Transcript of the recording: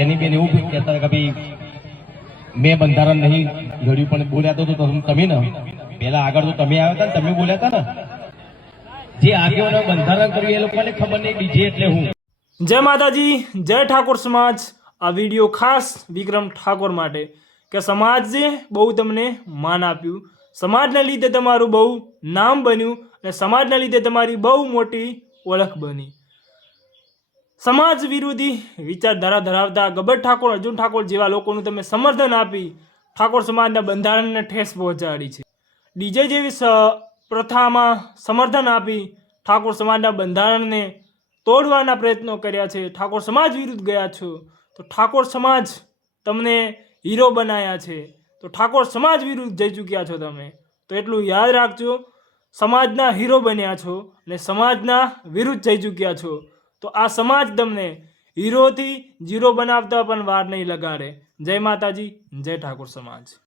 એની બેન એવું કહેતા કે ભાઈ મેં બંધારણ નહીં ઘડ્યું પણ બોલ્યા તો તમે ને પેલા આગળ તો તમે આવ્યા હતા ને તમે બોલ્યા હતા ને જે આગેવાનો બંધારણ કર્યું એ લોકોને ખબર નહીં ડીજે એટલે હું. જય માતાજી, જય ઠાકોર સમાજ. આ વિડીયો ખાસ વિક્રમ ઠાકોર માટે કે સમાજે બહુ તમને માન આપ્યું, સમાજને લીધે તમારું બહુ નામ બન્યું અને સમાજના લીધે તમારી બહુ મોટી ઓળખ બની. સમાજ વિરોધી વિચારધારા ધરાવતા ગબ્બર ઠાકોર, અર્જુન ઠાકોર જેવા લોકોનું તમે સમર્થન આપી ઠાકોર સમાજના બંધારણને ઠેસ પહોંચાડી છે. ડીજે જેવી પ્રથામાં સમર્થન આપી ઠાકોર સમાજના બંધારણને તોડવાના પ્રયત્નો કર્યા છે. ઠાકોર સમાજ વિરુદ્ધ ગયા છો તો ઠાકોર સમાજ તમને હીરો બનાવ્યા છે, તો ઠાકોર સમાજ વિરુદ્ધ જઈ ચૂક્યા છો તમે. તો એટલું યાદ રાખજો, સમાજના હીરો બન્યા છો અને સમાજના વિરુદ્ધ જઈ ચૂક્યા છો. તો આ સમાજ તમને હીરોથી જીરો બનાવતા પણ વાર નહીં લગાડે. જય માતાજી, જય ઠાકોર સમાજ.